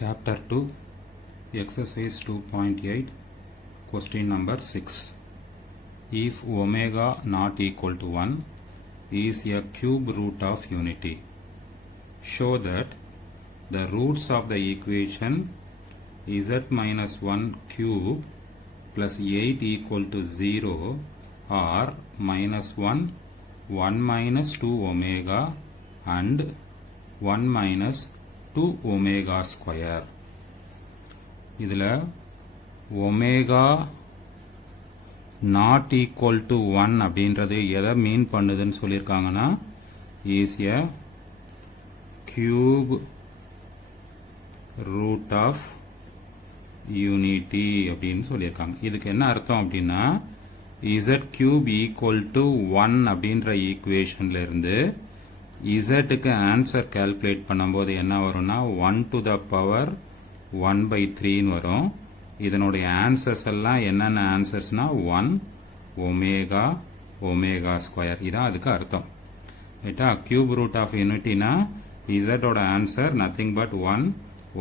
Chapter 2, Exercise 2.8, Question number 6. If omega not equal to 1 is a cube root of unity, show that the roots of the equation z minus 1 cube plus 8 equal to 0 are minus 1, 1 minus 2 omega and 1 minus 2 omega square. இதில் omega not equal to 1 அப்படின்றது எதை மீன் பண்ணுதுன்னு சொல்லியிருக்காங்கன்னா is a cube root of unity அப்படின்னு சொல்லியிருக்காங்க. இதுக்கு என்ன அர்த்தம் அப்படின்னா z cube equal to 1 அப்படின்ற ஈக்குவேஷன்ல இருந்து z-க்கு ஆன்சர் கால்குலேட் பண்ணும்போது என்ன வரும்னா 1 to the power 1 by 3 வரும். இதனுடைய ஆன்சர்ஸ் எல்லாம் என்னென்ன ஆன்சர்ஸ்னா 1 ஒமேகா ஒமேகா ஸ்கொயர். இதான் அதுக்கு அர்த்தம். ரைட்டா? கியூப் ரூட் ஆஃப் யூனிட்டினா z-ஓட answer nothing but 1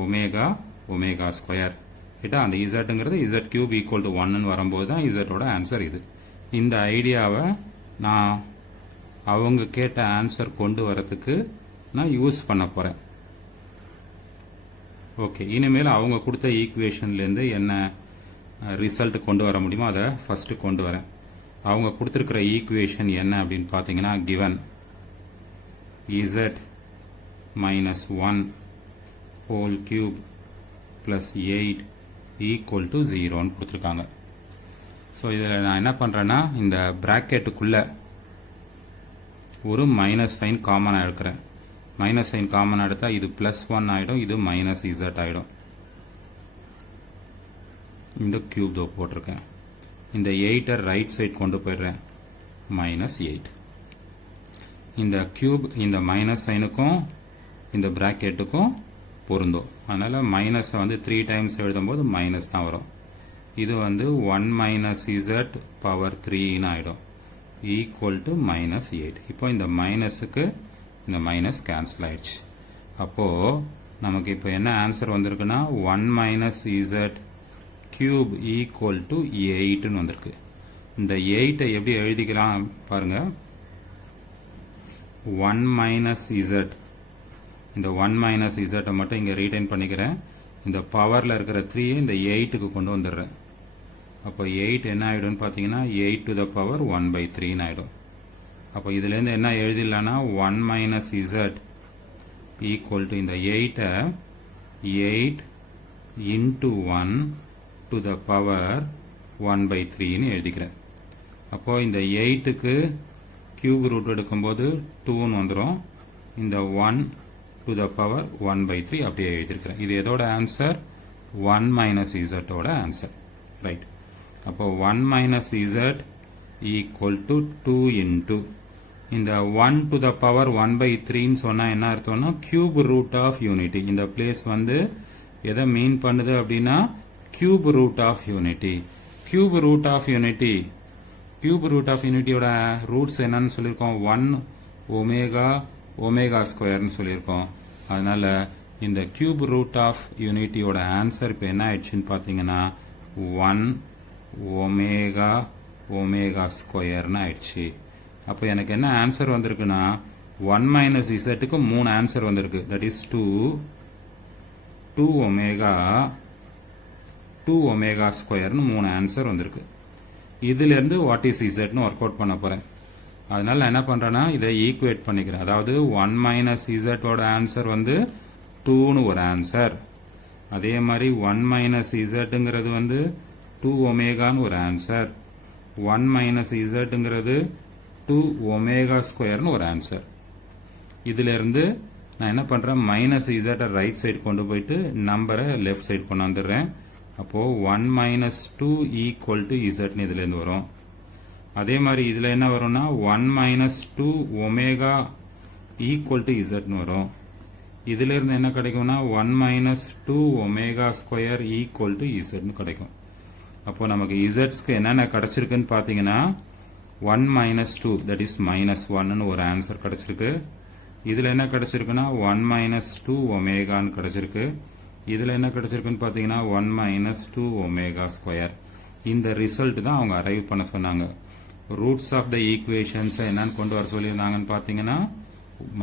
omega omega square. ரைட்டா? அந்த z-ங்கிறது z கியூப் ஈக்குவல் டு 1 வரும்போது தான் z-ஓட ஆன்சர் இது. இந்த ஐடியாவை நான் அவங்க கேட்ட ஆன்சர் கொண்டு வரதுக்கு நான் யூஸ் பண்ண போறேன். ஓகே, இனிமேல் அவங்க கொடுத்த ஈக்குவேஷன்லேருந்து என்ன ரிசல்ட் கொண்டு வர முடியுமோ அதை ஃபர்ஸ்ட் கொண்டு வரேன். அவங்க கொடுத்துருக்கிற ஈக்குவேஷன் என்ன அப்படின்னு பார்த்தீங்கன்னா given z minus 1 whole cube plus 8 equal to 0ன்னு கொடுத்துருக்காங்க. ஸோ இதில் நான் என்ன பண்ணுறேன்னா இந்த பிராக்கெட்டுக்குள்ள ஒரு மைனஸ் சைன் காமனாக எடுக்கிறேன். மைனஸ் சைன் காமனாக எடுத்தால் இது பிளஸ் 1 ஆகிடும், இது மைனஸ் z ஆகிடும். இந்த கியூப் தோ போட்டிருக்கேன். இந்த 8-ஐ ரைட் சைட் கொண்டு போயிடுறேன், மைனஸ் 8. இந்த கியூப் இந்த மைனஸ் சைனுக்கும் இந்த பிராக்கெட்டுக்கும் பொருந்தும். அதனால் மைனஸை வந்து 3 டைம்ஸ் எழுதும்போது மைனஸ் தான் வரும். இது வந்து 1 மைனஸ் z பவர் 3ன்னு ஆகிடும், ஈக்குவல் டு மைனஸ் 8. இப்போ இந்த மைனஸுக்கு இந்த மைனஸ் கேன்சல் ஆயிடுச்சு. அப்போது நமக்கு இப்போ என்ன ஆன்சர் வந்திருக்குன்னா 1 minus z cube equal to 8ன்னு வந்திருக்கு. இந்த 8-ஐ எப்படி எழுதிக்கலாம் பாருங்க. 1 மைனஸ் z, இந்த 1 மைனஸ் z-ஐ மட்டும் இங்கே ரீடைன் பண்ணிக்கிறேன். இந்த பவரில் இருக்கிற 3-ஐ இந்த 8க்கு கொண்டு வந்துடுறேன். அப்போ 8 என்ன ஆகிடும்னு பார்த்தீங்கன்னா 8 to the power 1 by 3ன்னு ஆகிடும். அப்போ இதுலேருந்து என்ன எழுதிடலான்னா 1 மைனஸ் z ஈக்குவல் டு இந்த 8-ஐ 8 into 1 to the power 1 by 3ன்னு எழுதிக்கிறேன். அப்போது இந்த 8க்கு கியூப் ரூட் எடுக்கும்போது 2ன்னு வந்துடும். இந்த 1 டு த பவர் 1 by 3 அப்படியே எழுதியிருக்கிறேன். இது எதோட ஆன்சர்? 1 மைனஸ் z-ஓட ஆன்சர். ரைட். அப்போ 1 minus z equal to 2 into இந்த 1 டு த பவர் 1 by 3ன்னு சொன்னால் என்ன அர்த்தம்னா கியூப் ரூட் ஆஃப் யூனிட்டி. இந்த பிளேஸ் வந்து எதை மீன் பண்ணுது அப்படின்னா cube root of unity. Cube root of unity, cube root of யூனிட்டியோட ரூட்ஸ் என்னன்னு சொல்லியிருக்கோம்? 1 ஒமேகா ஒமேகா ஸ்கொயர்னு சொல்லியிருக்கோம். அதனால இந்த கியூப் ரூட் ஆஃப் யூனிட்டியோட ஆன்சர் இப்போ என்ன ஆயிடுச்சுன்னு பார்த்தீங்கன்னா 1 ஒமேகா ஒமேகா ஸ்கொயர்னு ஆயிடுச்சு. அப்போ எனக்கு என்ன ஆன்சர் வந்திருக்குன்னா 1 மைனஸ் z-க்கு 3 ஆன்சர் வந்திருக்கு. தட் இஸ் 2 ஒமேகா ஸ்கொயர்னு 3 ஆன்சர் வந்திருக்கு. இதிலிருந்து வாட் இஸ் z-ன்னு ஒர்க் அவுட் பண்ண போறேன். அதனால என்ன பண்றேன்னா இதை ஈக்குவேட் பண்ணிக்கிறேன். அதாவது 1 மைனஸ் z-ஓட ஆன்சர் வந்து 2ன்னு ஒரு ஆன்சர். அதே மாதிரி 1 மைனஸ் z-ங்கிறது வந்து 2 ஒமேகான்னு ஒரு ஆன்சர். 1 மைனஸ் z-ங்கிறது 2 ஒமேகா ஸ்கொயர்னு ஒரு ஆன்சர். இதுல இருந்து நான் என்ன பண்றேன், மைனஸ் z-ஐ ரைட் சைடு கொண்டு போயிட்டு நம்பரை லெஃப்ட் சைடு கொண்டு வந்துடுறேன். அப்போ 1 மைனஸ் 2 ஈக்குவல் டு z-ன்னு இதுல இருந்து வரும். அதே மாதிரி இதுல என்ன வரும்னா 1 மைனஸ் 2 ஒமேகா ஈக்குவல் டு z-ன்னு வரும். இதுல இருந்து என்ன கிடைக்கும்னா 1 minus 2 omega square equal to z-ன்னு கிடைக்கும். அப்போ நமக்கு z-க்கு என்னென்ன கிடைச்சிருக்குன்னு பார்த்தீங்கன்னா 1 minus 2 that is minus 1 ஒரு ஆன்சர் கிடைச்சிருக்கு. இதில் என்ன கிடைச்சிருக்குன்னா 1 minus 2 ஒமேகான்னு கிடைச்சிருக்கு. இதில் என்ன கிடைச்சிருக்குன்னு பார்த்தீங்கன்னா 1 மைனஸ் 2 ஒமேகா ஸ்கொயர். இந்த ரிசல்ட் தான் அவங்க அரைவ் பண்ண சொன்னாங்க. ரூட்ஸ் ஆஃப் த ஈக்குவேஷன்ஸை என்னன்னு கொண்டு வர சொல்லியிருந்தாங்கன்னு பார்த்தீங்கன்னா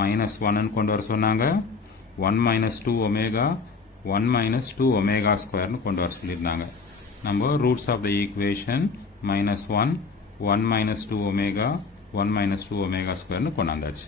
மைனஸ் 1 கொண்டு வர சொன்னாங்க. 1 மைனஸ் 2 ஒமேகா 1 மைனஸ் 2 ஒமேகா ஸ்கொயர்னு கொண்டு வர சொல்லியிருந்தாங்க. நம்ம roots of the equation minus 1 1 minus 2 omega 1 minus 2 omega ஸ்கொயர்னு கொண்டாந்தாச்சு.